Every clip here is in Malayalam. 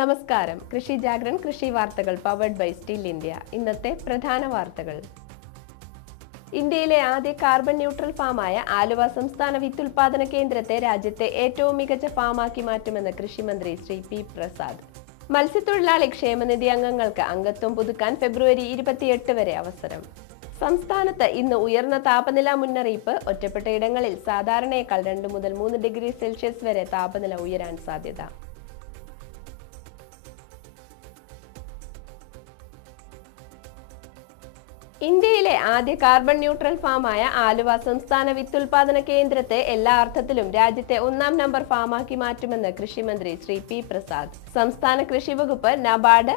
നമസ്കാരം. കൃഷി ജാഗ്രൻ കൃഷി വാർത്തകൾ പവർഡ് ബൈ സ്റ്റീൽ ഇന്ത്യ ഇന്നത്തെ പ്രധാന വാർത്തകൾ. ഇന്ത്യയിലെ ആദ്യ കാർബൺ ന്യൂട്രൽ ഫാമായ ആലുവ സംസ്ഥാന വിത്തുൽപാദന കേന്ദ്രത്തെ രാജ്യത്തെ ഏറ്റവും മികച്ച ഫാമാക്കി മാറ്റുമെന്ന് കൃഷിമന്ത്രി ശ്രീ പി പ്രസാദ്. മത്സ്യത്തൊഴിലാളി ക്ഷേമനിധി അംഗങ്ങൾക്ക് അംഗത്വം പുതുക്കാൻ ഫെബ്രുവരി ഇരുപത്തിയെട്ട് വരെ അവസരം. സംസ്ഥാനത്ത് ഇന്ന് ഉയർന്ന താപനില മുന്നറിയിപ്പ് ഒറ്റപ്പെട്ട ഇടങ്ങളിൽ സാധാരണയേക്കാൾ രണ്ട് മുതൽ മൂന്ന് ഡിഗ്രി സെൽഷ്യസ് വരെ താപനില ഉയരാൻ സാധ്യത. ഇന്ത്യയിലെ ആദ്യ കാർബൺ ന്യൂട്രൽ ഫാമായ ആലുവ സംസ്ഥാന വിത്തുൽപാദന കേന്ദ്രത്തെ എല്ലാ അർത്ഥത്തിലും രാജ്യത്തെ ഒന്നാം നമ്പർ ഫാമാക്കി മാറ്റുമെന്ന് കൃഷിമന്ത്രി ശ്രീ പി പ്രസാദ്. സംസ്ഥാന കൃഷി വകുപ്പ് NABARD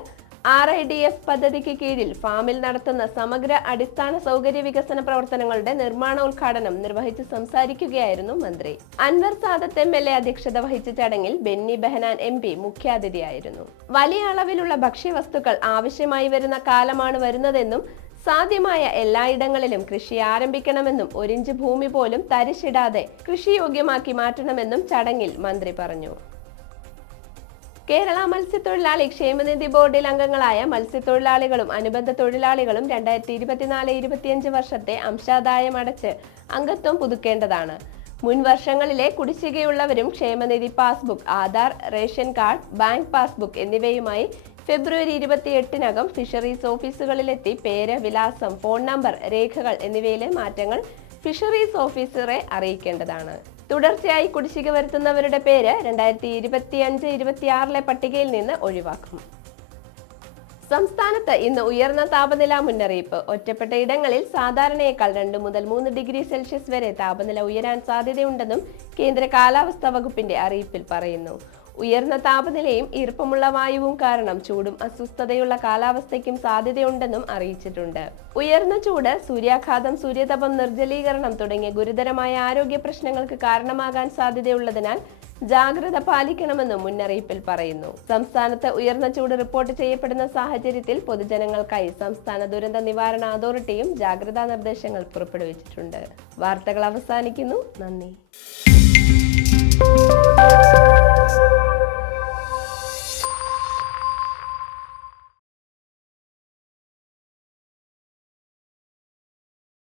R I D F പദ്ധതിക്ക് കീഴിൽ ഫാമിൽ നടത്തുന്ന സമഗ്ര അടിസ്ഥാന സൗകര്യ വികസന പ്രവർത്തനങ്ങളുടെ നിർമ്മാണോദ്ഘാടനം നിർവഹിച്ച് സംസാരിക്കുകയായിരുന്നു മന്ത്രി. Anwar Sadat M L A അധ്യക്ഷത വഹിച്ച ചടങ്ങിൽ ബെന്നി ബെഹനാൻ എം പി മുഖ്യാതിഥിയായിരുന്നു. വലിയ അളവിലുള്ള ഭക്ഷ്യവസ്തുക്കൾ ആവശ്യമായി വരുന്ന കാലമാണ് വരുന്നതെന്നും സാധ്യമായ എല്ലായിടങ്ങളിലും കൃഷി ആരംഭിക്കണമെന്നും ഒരിഞ്ച് ഭൂമി പോലും തരിശിടാതെ കൃഷിയോഗ്യമാക്കി മാറ്റണമെന്നും ചടങ്ങിൽ മന്ത്രി പറഞ്ഞു. കേരള മത്സ്യത്തൊഴിലാളി ക്ഷേമനിധി ബോർഡിൽ അംഗങ്ങളായ മത്സ്യത്തൊഴിലാളികളും അനുബന്ധ തൊഴിലാളികളും രണ്ടായിരത്തി ഇരുപത്തിനാല് ഇരുപത്തിയഞ്ച് വർഷത്തെ അംശാദായം അടച്ച് അംഗത്വം പുതുക്കേണ്ടതാണ്. മുൻ വർഷങ്ങളിലെ കുടിശ്ശികയുള്ളവരും ക്ഷേമനിധി passbook Aadhaar ration card bank passbook എന്നിവയുമായി ഫെബ്രുവരി ഇരുപത്തിയെട്ടിനകം ഫിഷറീസ് ഓഫീസുകളിലെത്തി പേര് വിലാസം ഫോൺ നമ്പർ രേഖകൾ എന്നിവയിലെ മാറ്റങ്ങൾ ഫിഷറീസ് ഓഫീസറെ അറിയിക്കേണ്ടതാണ്. തുടർച്ചയായി കുടിശ്ശിക വരുത്തുന്നവരുടെ പേര് രണ്ടായിരത്തി ഇരുപത്തിയഞ്ച് ഇരുപത്തിയാറിലെ പട്ടികയിൽ നിന്ന് ഒഴിവാക്കും. സംസ്ഥാനത്ത് ഇന്ന് ഉയർന്ന താപനില മുന്നറിയിപ്പ്. ഒറ്റപ്പെട്ട ഇടങ്ങളിൽ സാധാരണയേക്കാൾ രണ്ട് മുതൽ മൂന്ന് ഡിഗ്രി സെൽഷ്യസ് വരെ താപനില ഉയരാൻ സാധ്യതയുണ്ടെന്നും കേന്ദ്ര കാലാവസ്ഥാ വകുപ്പിന്റെ അറിയിപ്പിൽ പറയുന്നു. ഉയർന്ന താപനിലയും ഈർപ്പമുള്ള വായുവും കാരണം ചൂടും അസ്വസ്ഥതയുള്ള കാലാവസ്ഥയ്ക്കും സാധ്യതയുണ്ടെന്നും അറിയിച്ചിട്ടുണ്ട്. ഉയർന്ന ചൂട് സൂര്യാഘാതം സൂര്യതപം നിർജലീകരണം തുടങ്ങിയ ഗുരുതരമായ ആരോഗ്യ പ്രശ്നങ്ങൾക്ക് കാരണമാകാൻ സാധ്യതയുള്ളതിനാൽ ജാഗ്രത പാലിക്കണമെന്നും മുന്നറിയിപ്പിൽ പറയുന്നു. സംസ്ഥാനത്ത് ഉയർന്ന ചൂട് റിപ്പോർട്ട് ചെയ്യപ്പെടുന്ന സാഹചര്യത്തിൽ പൊതുജനങ്ങൾക്കായി സംസ്ഥാന ദുരന്ത നിവാരണ അതോറിറ്റിയും ജാഗ്രതാ നിർദ്ദേശങ്ങൾ പുറപ്പെടുവിച്ചിട്ടുണ്ട്. വാർത്തകൾ അവസാനിക്കുന്നു. നന്ദി.